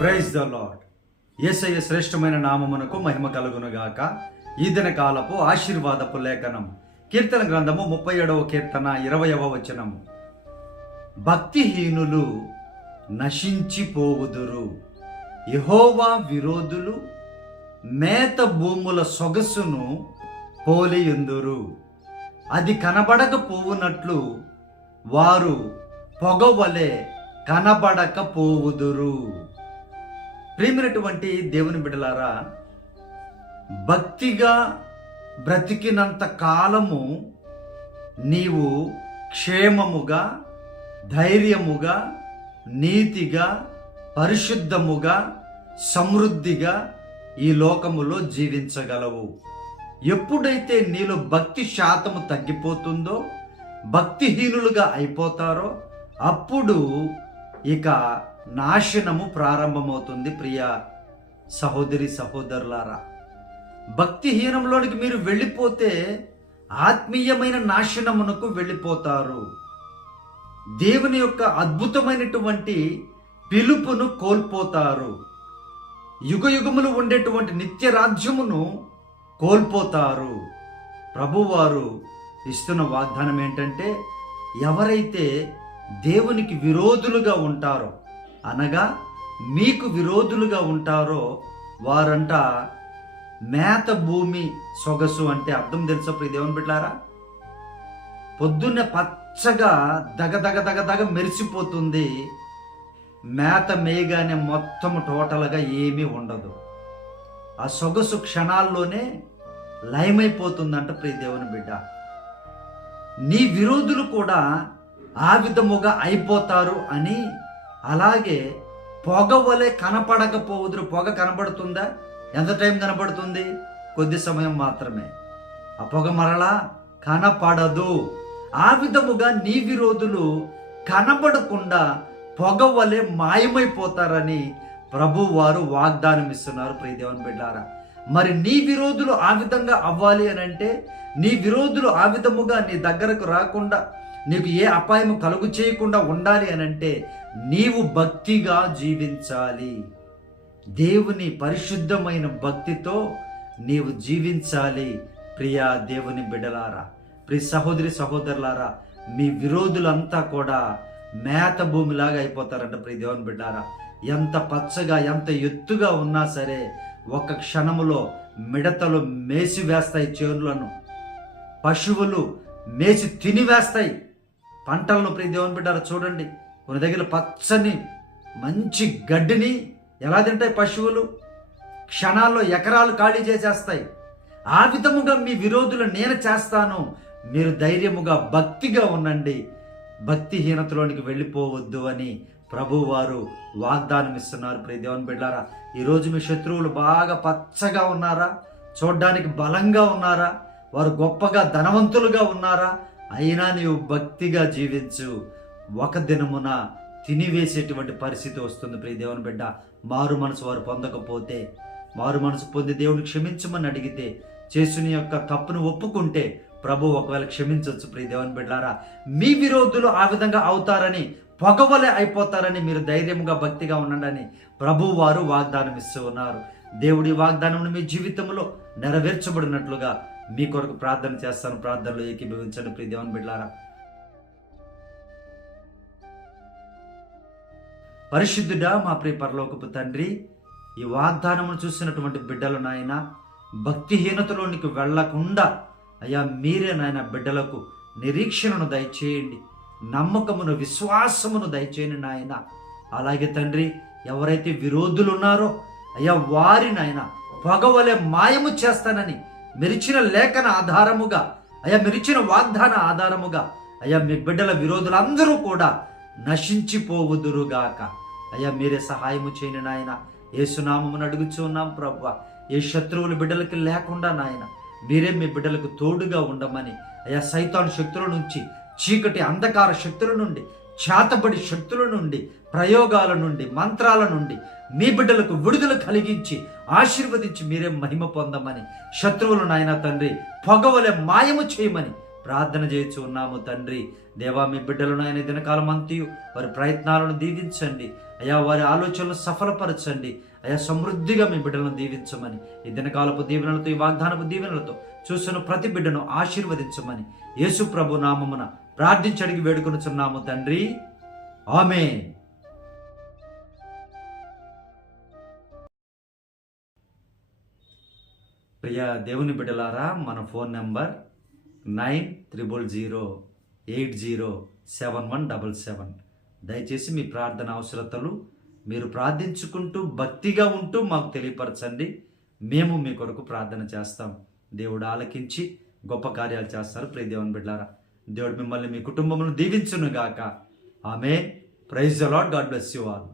Praise the lord. యేసయ్య శ్రేష్టమైన నామమునకు మహిమ కలుగునుగాక. ఈ దిన కాలపు ఆశీర్వాదపు లేఖనం కీర్తన గ్రంథము 37వ కీర్తన 20వ వచనము. భక్తిహీనులు నశించిపోవుదురు, యెహోవా విరోధులు మేత భూముల సొగసును పోలియుందురు. అది కనబడకపోవునట్లు వారు పొగవలే కనబడకపోవుదురు. ప్రియమైనటువంటి దేవుని బిడ్డలారా, భక్తిగా బ్రతికినంత కాలము నీవు క్షేమముగా, ధైర్యముగా, నీతిగా, పరిశుద్ధముగా, సమృద్ధిగా ఈ లోకములో జీవించగలవు. ఎప్పుడైతే నీలో భక్తి శాతము తగ్గిపోతుందో, భక్తిహీనులుగా అయిపోతారో, అప్పుడు ఇక నాశనము ప్రారంభమవుతుంది. ప్రియ సహోదరి సహోదరులారా, భక్తిహీనంలోనికి మీరు వెళ్ళిపోతే ఆత్మీయమైన నాశనమునకు వెళ్ళిపోతారు. దేవుని యొక్క అద్భుతమైనటువంటి పిలుపును కోల్పోతారు. యుగయుగములు ఉండేటువంటి నిత్య రాజ్యమును కోల్పోతారు. ప్రభువారు ఇస్తున్న వాగ్దానం ఏంటంటే, ఎవరైతే దేవునికి విరోధులుగా ఉంటారో, అనగా మీకు విరోధులుగా ఉంటారో, వారంట మేత భూమి సొగసు అంటే అర్థం తెలుసా ప్రియ దేవుని బిడ్డలారా? పొద్దున్నే పచ్చగా దగ మెరిసిపోతుంది. మేత మేయగానే మొత్తం టోటల్గా ఏమీ ఉండదు. ఆ సొగసు క్షణాల్లోనే లయమైపోతుందంట ప్రియ దేవుని బిడ్డ. నీ విరోధులు కూడా ఆ విధముగా అయిపోతారు అని. అలాగే పొగ వలె కనపడకపోవుదురు. పొగ కనబడుతుందా? ఎంత టైం కనబడుతుంది? కొద్ది సమయం మాత్రమే. ఆ పొగ మరలా కనపడదు. ఆ విధముగా నీ విరోధులు కనబడకుండా పొగ వలె మాయమైపోతారని ప్రభు వారు వాగ్దానం ఇస్తున్నారు ప్రియ దేవుని బిడ్డలారా. మరి నీ విరోధులు ఆ విధంగా అవ్వాలి అని అంటే, నీ విరోధులు ఆ విధముగా నీ దగ్గరకు రాకుండా, నీకు ఏ అపాయం కలుగు చేయకుండా ఉండాలి అని అంటే, నీవు భక్తిగా జీవించాలి. దేవుని పరిశుద్ధమైన భక్తితో నీవు జీవించాలి. ప్రియా దేవుని బిడ్డలారా, ప్రియ సహోదరి సహోదరులారా, మీ విరోధులంతా కూడా మేత భూమిలాగా అయిపోతారంట ప్రియ దేవుని బిడ్డలారా. ఎంత పచ్చగా, ఎంత ఎత్తుగా ఉన్నా సరే, ఒక క్షణములో మిడతలు మేసి వేస్తాయి చేనులను, పశువులు మేసి తినివేస్తాయి పంటలను. ప్రియ దేవుని బిడ్డలారా, చూడండి, కొన్ని దగ్గర పచ్చని మంచి గడ్డిని ఎలా తింటాయి పశువులు? క్షణాల్లో ఎకరాలు ఖాళీ చేసేస్తాయి. ఆ విధముగా మీ విరోధులు నేను చేస్తాను. మీరు ధైర్యముగా భక్తిగా ఉండండి, భక్తిహీనతలోనికి వెళ్ళిపోవద్దు అని ప్రభువారు వాగ్దానం ఇస్తున్నారు ప్రియ దేవుని బిడ్డలారా. ఈరోజు మీ శత్రువులు బాగా పచ్చగా ఉన్నారా? చూడ్డానికి బలంగా ఉన్నారా? వారు గొప్పగా ధనవంతులుగా ఉన్నారా? అయినా నీవు భక్తిగా జీవించు. ఒక దినమున తినివేసేటువంటి పరిస్థితి వస్తుంది ప్రియ దేవుని బిడ్డ. మారు మనసు వారు పొందకపోతే, మారు మనసు పొంది దేవుని క్షమించమని అడిగితే, చేసిన యొక్క తప్పును ఒప్పుకుంటే ప్రభు ఒకవేళ క్షమించవచ్చు ప్రియ దేవుని బిడ్డలారా. మీ విరోధులు ఆ విధంగా అవుతారని, పొగవలే అయిపోతారని మీరు ధైర్యంగా భక్తిగా ఉండండి ప్రభు వారు వాగ్దానం ఇస్తూ ఉన్నారు. దేవుడి వాగ్దానం మీ జీవితంలో నెరవేర్చబడినట్లుగా మీ కొరకు ప్రార్థన చేస్తాను. ప్రార్థనలో ఏకీభవించండి ప్రియ దేవుని బిడ్డలారా. పరిశుద్ధుడా, మా ప్రియ పరలోకపు తండ్రి, ఈ వాగ్దానమును చూసినటువంటి బిడ్డలు నాయన, భక్తిహీనతలోనికి వెళ్లకుండా అయ్యా మీరే నాయన బిడ్డలకు నిరీక్షణను దయచేయండి, నమ్మకమును, విశ్వాసమును దయచేయండి నాయన. అలాగే తండ్రి, ఎవరైతే విరోధులు ఉన్నారో అయ్యా వారి నాయన పొగవలే మాయము చేస్తానని మెరిచిన లేఖన ఆధారముగా, అయ్యా మెరిచిన వాగ్దాన ఆధారముగా అయ్యా మీ బిడ్డల విరోధులందరూ కూడా నశించిపోవుదురుగాక. అయ్యా మీరే సహాయము చేయని నాయన. యేసునామమును అడుగుచూ ఉన్నాం ప్రభువా. ఏ శత్రువులు బిడ్డలకి లేకుండా నాయన మీరే మీ బిడ్డలకు తోడుగా ఉండమని అయ్యా సైతాను శక్తుల నుంచి, చీకటి అంధకార శక్తుల నుండి, చేతబడి శక్తుల నుండి, ప్రయోగాల నుండి, మంత్రాల నుండి మీ బిడ్డలకు విడుదల కలిగించి ఆశీర్వదించి మీరే మహిమ పొందమని, శత్రువులు నాయన తండ్రి పొగవలే మాయము చేయమని ప్రార్థన చేయొచ్చు ఉన్నాము తండ్రి. దేవా, మీ బిడ్డలను ఆయన దినకాలం అంతయు వారి ప్రయత్నాలను దీవించండి అయ్యా, వారి ఆలోచనలు సఫలపరచండి అయ్యా, సమృద్ధిగా మీ బిడ్డలను దీవించమని, ఈ దినకాలపు దీవెనలతో, ఈ వాగ్దానపు దీవెనలతో చూస్తున్న ప్రతి బిడ్డను ఆశీర్వదించమని యేసు ప్రభు నామమున ప్రార్థించి అడిగి వేడుకొనుచున్నాము తండ్రి. ఆమేన్. ప్రియ దేవుని బిడ్డలారా, మన ఫోన్ నెంబర్ 9000807177. దయచేసి మీ ప్రార్థన అవసరతలు మీరు ప్రార్థించుకుంటూ భక్తిగా ఉంటూ మాకు తెలియపరచండి. మేము మీ కొరకు ప్రార్థన చేస్తాం. దేవుడు ఆలకించి గొప్ప కార్యాలు చేస్తారు. ప్రియ దేవుని బిడ్డలారా, దేవుడు మిమ్మల్ని, మీ కుటుంబమును దీవించును గాక. Amen. Praise the lord. God bless you all.